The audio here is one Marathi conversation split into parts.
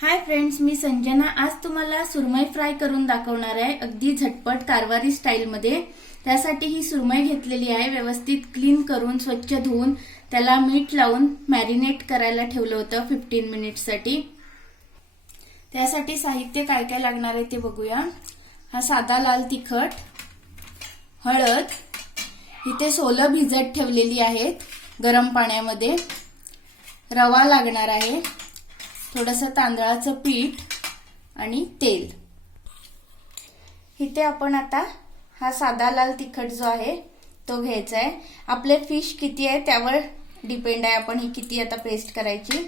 हाय फ्रेंड्स, मी संजना आज तुम्हाला सुरमई फ्राय करून दाखवणार आहे अगदी झटपट कारवारी स्टाईल मध्ये। त्यासाठी ही सुरमई घेतलेली आहे, व्यवस्थित क्लीन करून स्वच्छ धुवून त्याला मीठ लावून मॅरिनेट करायला ठेवलं होतं 15 मिनिट्ससाठी। त्यासाठी साहित्य काय काय लागणार आहे ते बघूया। हा साधा लाल तिखट, हळद, इथे सोलं भिजत ठेवलेली आहेत गरम पाण्यामध्ये, रवा लागणार आहे, थोडंसं तांदळाचं पीठ आणि तेल। इथे आपण आता हा साधा लाल तिखट जो आहे तो घ्यायचा आहे। आपले फिश किती आहे त्यावर डिपेंड आहे आपण ही किती आता पेस्ट करायची।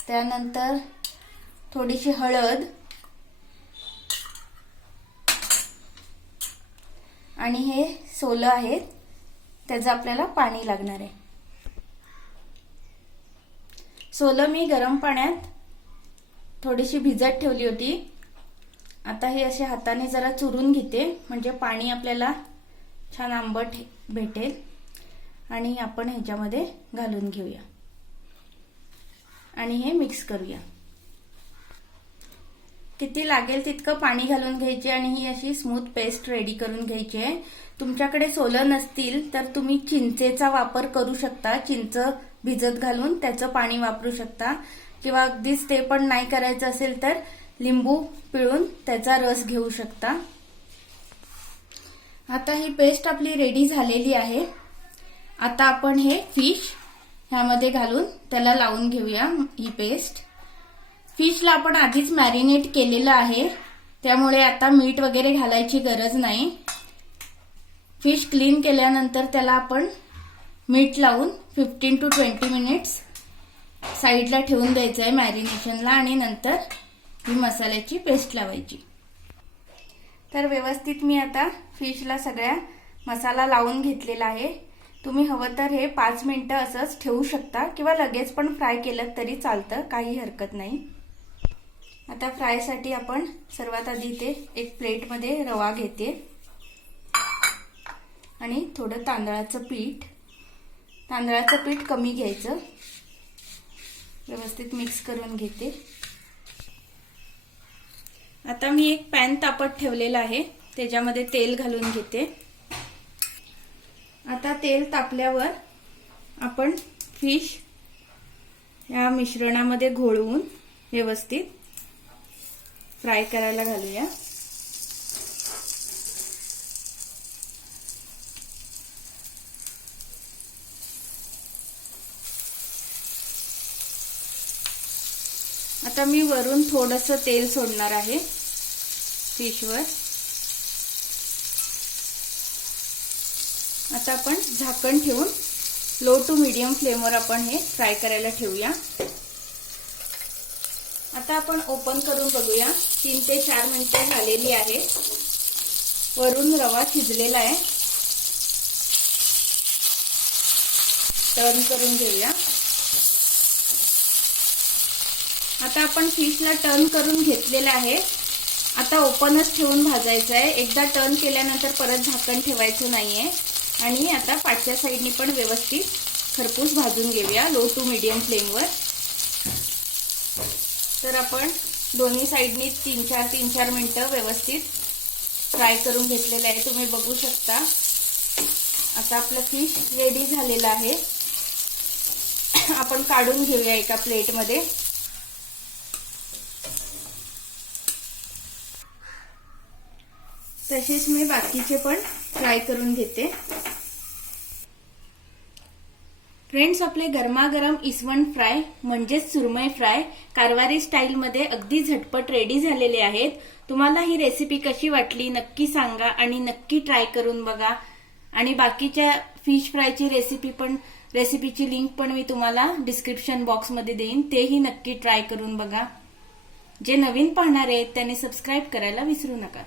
त्यानंतर थोडीशी हळद आणि हे सोलं आहे त्याचं आपल्याला पाणी लागणार आहे। सोलं मी गरम पाण्यात थोडीशी भिजत ठेवली होती। आता हे असे हाताने जरा चुरून घेते म्हणजे पाणी आपल्याला छान आंबट भेटेल आणि आपण ह्याच्यामध्ये घालून घेऊया आणि हे मिक्स करूया। किती लागेल तितकं पाणी घालून घ्यायचे आणि ही अशी स्मूथ पेस्ट रेडी करून घ्यायची आहे। तुमच्याकडे सोलं नसतील तर तुम्ही चिंचेचा वापर करू शकता, चिंच भिजत घालून त्याचं पाणी वापरू शकता, किंवा अगदीच ते पण नाही करायचं असेल तर लिंबू पिळून त्याचा रस घेऊ शकता। आता ही पेस्ट आपली रेडी झालेली आहे। आता आपण हे फिश ह्यामध्ये घालून त्याला लावून घेऊया ही पेस्ट। फिशला आपण आधीच मॅरिनेट केलेलं आहे त्यामुळे आता मीठ वगैरे घालायची गरज नाही। फिश क्लीन केल्यानंतर त्याला आपण मीठ लावून 15 to 20 मिनिट्स साइडला ठेवून द्यायचं आहे मॅरिनेशनला आणि नंतर ही मसाल्याची पेस्ट लावायची। तर व्यवस्थित मी आता फिशला सगळ्या मसाला लावून घेतलेला आहे। तुम्ही हवं तर हे 5 मिनिटं असंच ठेवू शकता किंवा लगेच पण फ्राय केलं तरी चालतं, काही हरकत नाही। आता फ्रायसाठी आपण सर्वात आधी इथे एक प्लेटमध्ये रवा घेते आणि थोडं तांदळाचं पीठ, तांदळाचं पीठ कमी घ्यायचं, व्यवस्थित मिक्स करून घेते। आता मी एक पॅन तापत ठेवलेला आहे त्याच्यामध्ये तेल घालून घेते। आता तेल तापल्यावर आपण फिश या मिश्रणामध्ये घोळवून व्यवस्थित फ्राय करायला घालूया। आता मी वरून थोडंसं तेल सोडणार आहे फिशवर। आता आपण झाकण ठेवून लो टू मीडियम फ्लेमवर आपण हे फ्राय करायला ठेवूया। आता आपण ओपन करून बघूया। 3 ते 4 मिनिटे झालेली आहे, वरून रवा शिजलेला आहे। टर्न करून घेऊया। आता आपण फिशला टर्न करून घेतलेला आहे। आता ओपनच ठेवून भाजायचं आहे, एकदा टर्न केल्यानंतर परत झाकण ठेवायचं नाहीये। आणि आता पाठच्या साइडनी पण व्यवस्थित खरपूस भाजून घेऊया लो टू मीडियम फ्लेमवर। तर आपण दोन्ही साइडनी 3-4 मिनिटं व्यवस्थित फ्राय करून घेतलेलं आहे, तुम्ही बघू शकता। आता आपलं फिश रेडी झालेलं आहे, आपण काढून घेऊया एका प्लेटमध्ये। तसेच मी बाकीचे पण फ्राय करून घेते। फ्रेंड्स, आपले गरमागरम इसवण फ्राय म्हणजेच सुरमई फ्राय कारवारी स्टाईल मध्ये अगदी झटपट रेडी झालेले आहेत। तुम्हाला ही रेसिपी कशी वाटली नक्की सांगा आणि नक्की ट्राय करून बघा। आणि बाकीच्या फिश फ्रायची रेसिपीची लिंक पण मी तुम्हाला डिस्क्रिप्शन बॉक्समध्ये देईन, तेही नक्की ट्राय करून बघा। जे नवीन पाहणार आहेत त्यांनी सबस्क्राईब करायला विसरू नका।